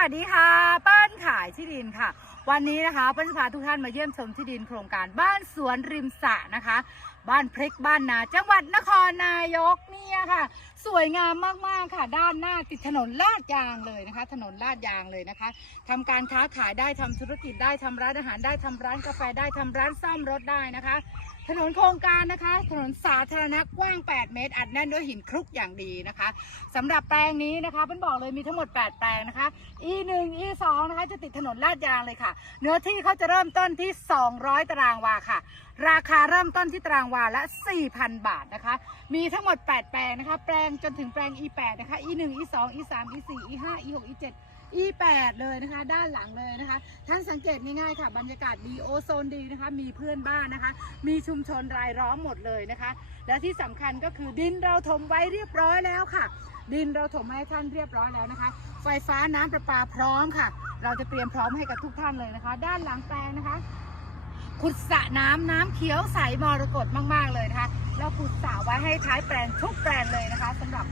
วัสดีค่ะ เปิ้ลขายที่ดินค่ะ วันนี้นะคะเปิ้ลจะพาทุกท่านมาเยี่ยมชมที่ดินโครงการบ้านสวนริมสระนะคะ บ้านพริกบ้านนา จังหวัดนครนายกเนี่ยค่ะ สวยงามมากๆค่ะ ด้านหน้าติดถนนลาดยางเลยนะคะ ถนนลาดยางเลยนะคะทำการค้าขายได้ทำธุรกิจได้ทำร้านอาหารได้ทำร้านกาแฟได้ทำร้านซ่อมรถได้นะคะ ถนนโครงการนะคะ ถนนสาธารณะกว้าง 8 เมตร อัดแน่นด้วยหินคลุกอย่างดีนะคะ สำหรับแปลงนี้นะคะเป็นบอกเลยมีทั้งหมด 8 แปลงนะคะ E1 E2 นะคะจะติดถนนลาดยางเลยค่ะ เนื้อที่เขาจะเริ่มต้นที่ 200 ตารางวาค่ะ ราคาเริ่มต้นที่ตารางวาละ 4,000 บาทนะคะ มีทั้งหมด 8 แปลงนะคะ แปลงจนถึงแปลง E8 นะคะ E1 E2 E3 E4 E5 E6 E7 E8 เลยนะคะ ด้านหลังเลยนะคะ ท่านสังเกตง่ายๆค่ะ บรรยากาศดีโอโซนดีนะคะ มีเพื่อนบ้านนะคะ มีชุมชนรายล้อมหมดเลยนะคะ และที่สำคัญก็คือดินเราถมไว้เรียบร้อยแล้วค่ะ ดินเราถมให้ท่านเรียบร้อยแล้วนะคะ ไฟฟ้าน้ำประปาพร้อมค่ะ เราจะเตรียมพร้อมให้กับทุกท่านเลยนะคะ ด้านหลังแปลงนะคะขุดสระน้ำน้ำเขียวใสมรกตมาก ๆ เลยนะคะ เราขุดสระไว้ให้ท้ายแปลงทุกแปลงเลยนะคะ สำหรับ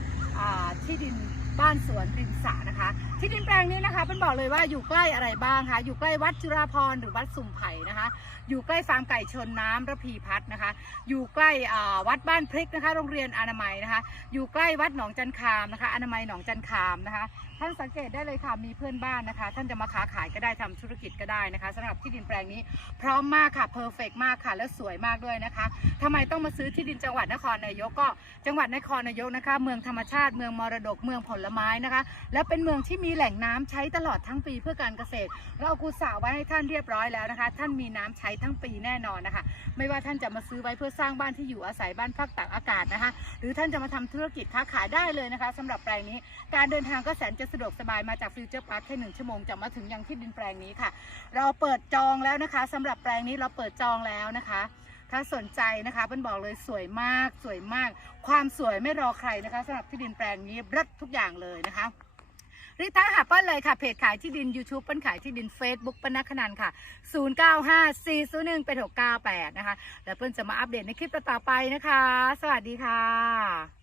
ที่ดิน บ้านสวนริมสระนะคะ ที่ดินแปลงนี้นะคะเป็นบอกเลยว่าอยู่ใกล้อะไรบ้างคะอยู่ใกล้วัดจุฬาภรหรือวัดสุ่มไผ่นะคะ อยู่ใกล้ฟาร์มไก่ชนน้ำระพีพัฒนะคะ อยู่ใกล้อ่าวัดบ้านพริกนะคะ โรงเรียนอนามัยนะคะ อยู่ใกล้วัดหนองจันคามนะคะ อนามัยหนองจันคามนะคะ ท่านสังเกตได้เลยค่ะมีเพื่อนบ้านนะคะ ท่านจะมาค้าขายก็ได้ทำธุรกิจก็ได้นะคะสำหรับที่ดินแปลงนี้พร้อมมากค่ะเพอร์เฟกมากค่ะและสวยมากด้วยนะคะทำไมต้องมาซื้อที่ดินจังหวัดนครนายกก็จังหวัดนครนายกนะคะ เมืองธรรมชาติเมืองมรดกเมืองผลไม้นะคะ และเป็นเมืองที่มีแหล่งน้ำใช้ตลอดทั้งปีเพื่อการเกษตร เรากุศาไว้ให้ท่านเรียบร้อยแล้วนะคะ ท่านมีน้ำใช้ทั้งปีแน่นอนนะคะ ไม่ว่าท่านจะมาซื้อไว้เพื่อสร้างบ้านที่อยู่อาศัยบ้านพักตากอากาศนะคะ หรือท่านจะมาทำธุรกิจค้าขายได้เลยนะคะสำหรับแปลงนี้ การเดินทางก็แสนจะสะดวกสบายมาจากฟิวเจอร์พาร์คแค่หนึ่งชั่วโมงจะมาถึงยังที่ดินแปลงนี้ค่ะ เราเปิดจองแล้วนะคะสำหรับแปลงนี้เราเปิดจองแล้วนะคะ ถ้าสนใจนะคะเป็นบอกเลยสวยมากสวยมาก ความสวยไม่รอใครนะคะสำหรับที่ดินแปลงนี้รัดทุกอย่างเลยนะคะรีบทักหาเปิ้ลเลยค่ะ เพจขายที่ดิน YouTube เปิ้ลขายที่ดิน Facebook เปิ้ลนักขนันค่ะ 095401เป็น698 นะคะ แล้วเปิ้ลจะมาอัปเดตในคลิปต่อไปนะคะ สวัสดีค่ะ